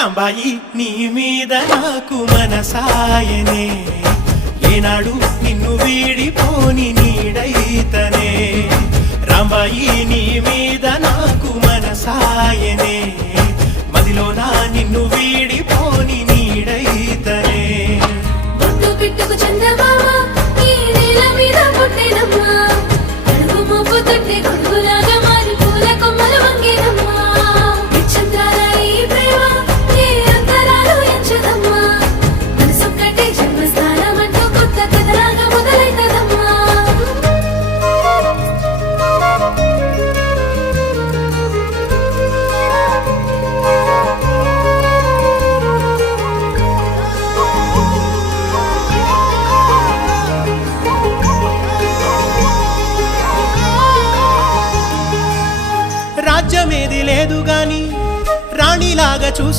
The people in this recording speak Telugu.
రాంబాయి నీ మీద నాకు మనసాయనే ఏనాడు నిన్ను వీడిపోని నీడైతనే రాంబాయి నీ మీద నాకు మనసాయనే మదిలోనా నిన్ను వీడిపోని నీడైతనే బొట్టు పిట్టుకు చందమామ ఈ నేల మీద పుట్టినమ్మా అడుగు మోపు తొట్టె గొడుగులాగా మారి పూల కొమ్మలు వంగేనమ్మా చంద్రాల ఈ ప్రేమ ఏ అంతరాలు ఎంచదమ్మా మనసొక్కటే జన్మస్థానం అంటూ కొత్త కథలాగా మొదలైతదమ్మా రాజ్యమేది లేదు గాని రాణిలాగా చూసు